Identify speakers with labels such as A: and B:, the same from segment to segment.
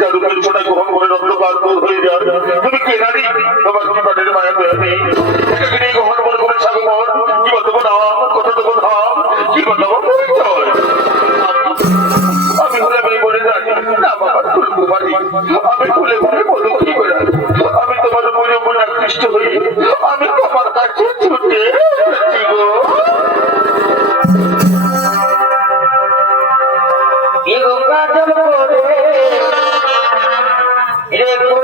A: যার উপরে কোটা গ্রহণ করে রক্তপাত হয়ে যায় రేపు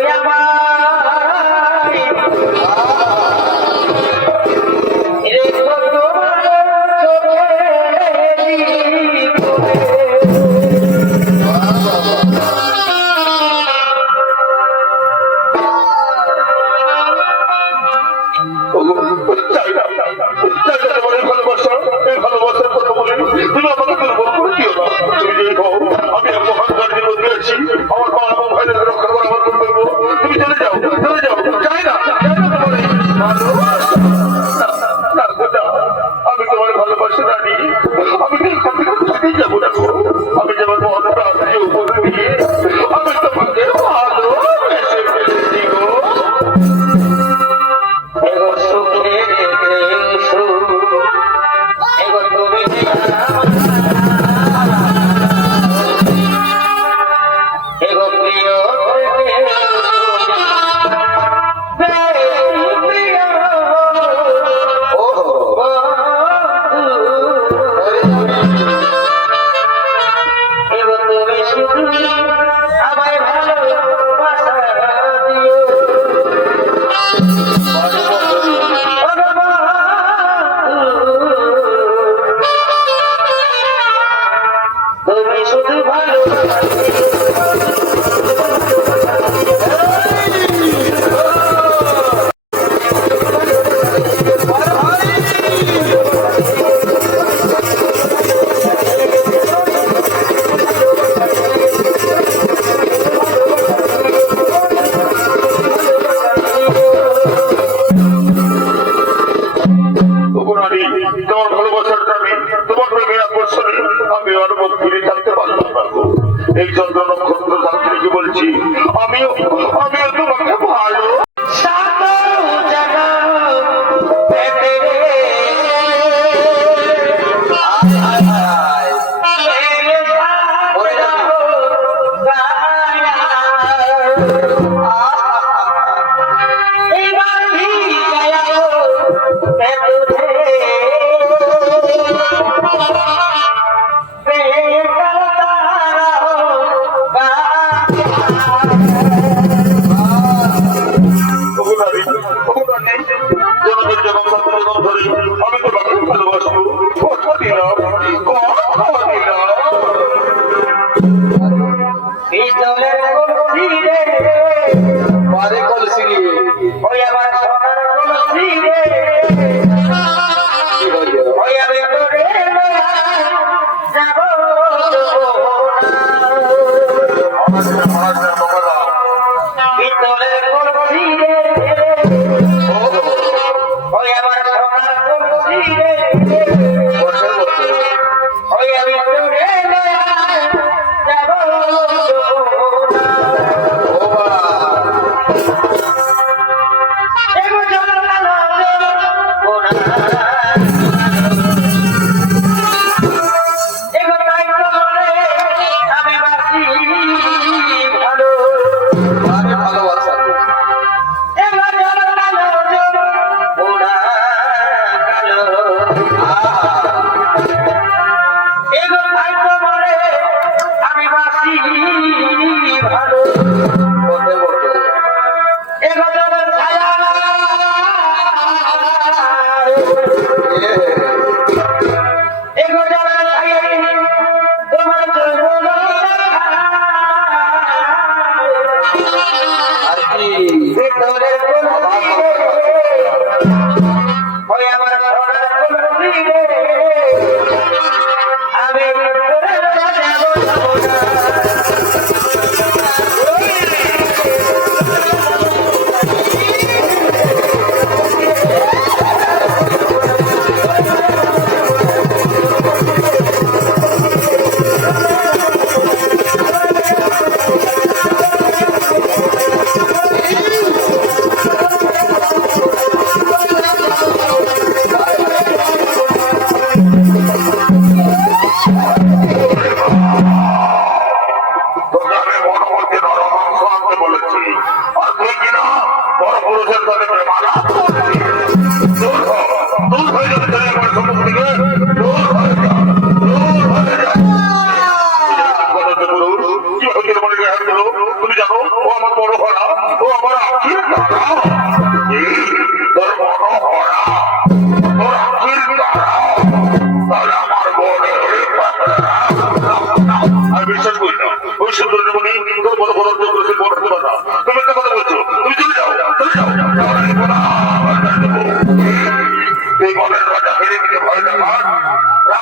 A: করে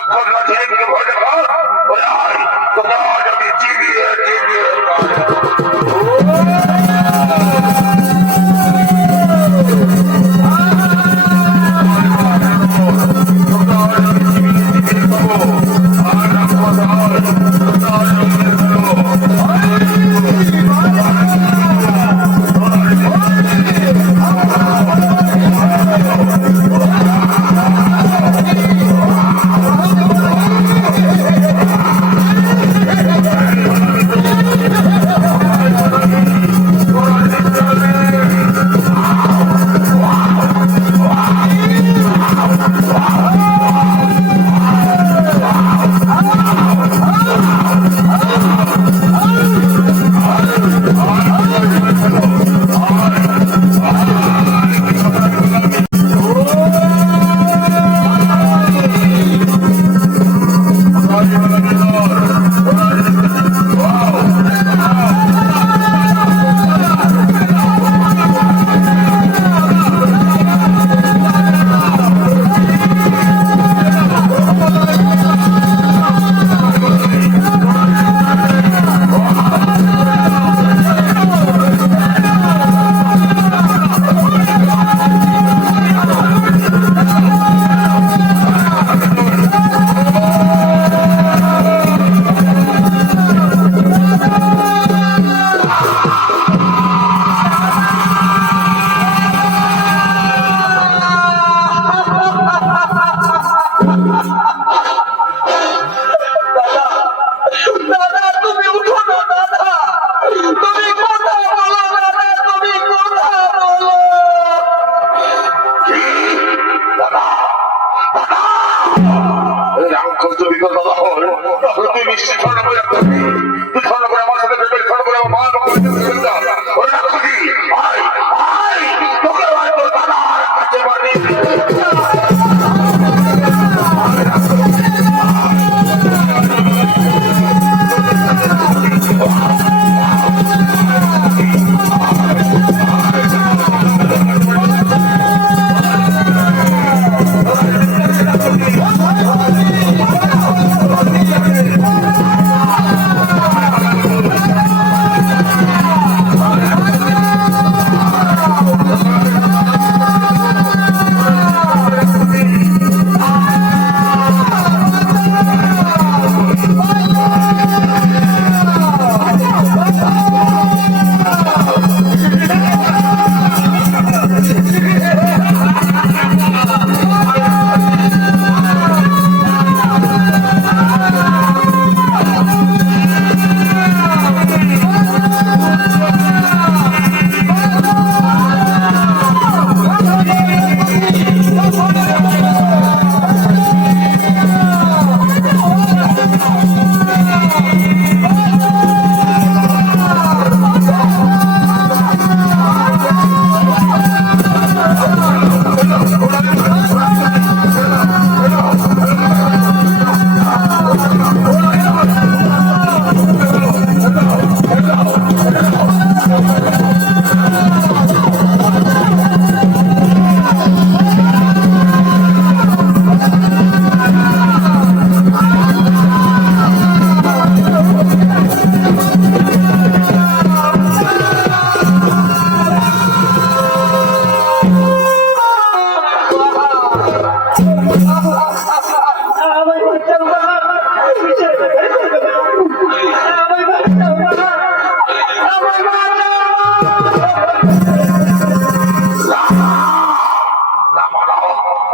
A: Quando nós iremos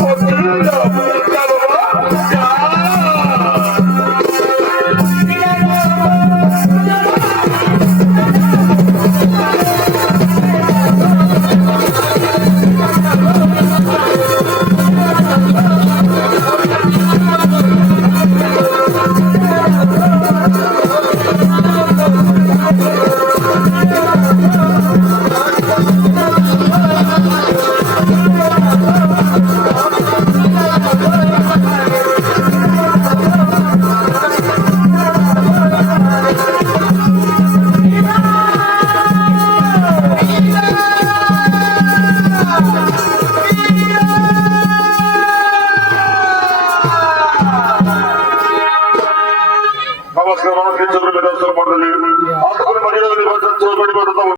A: Oh,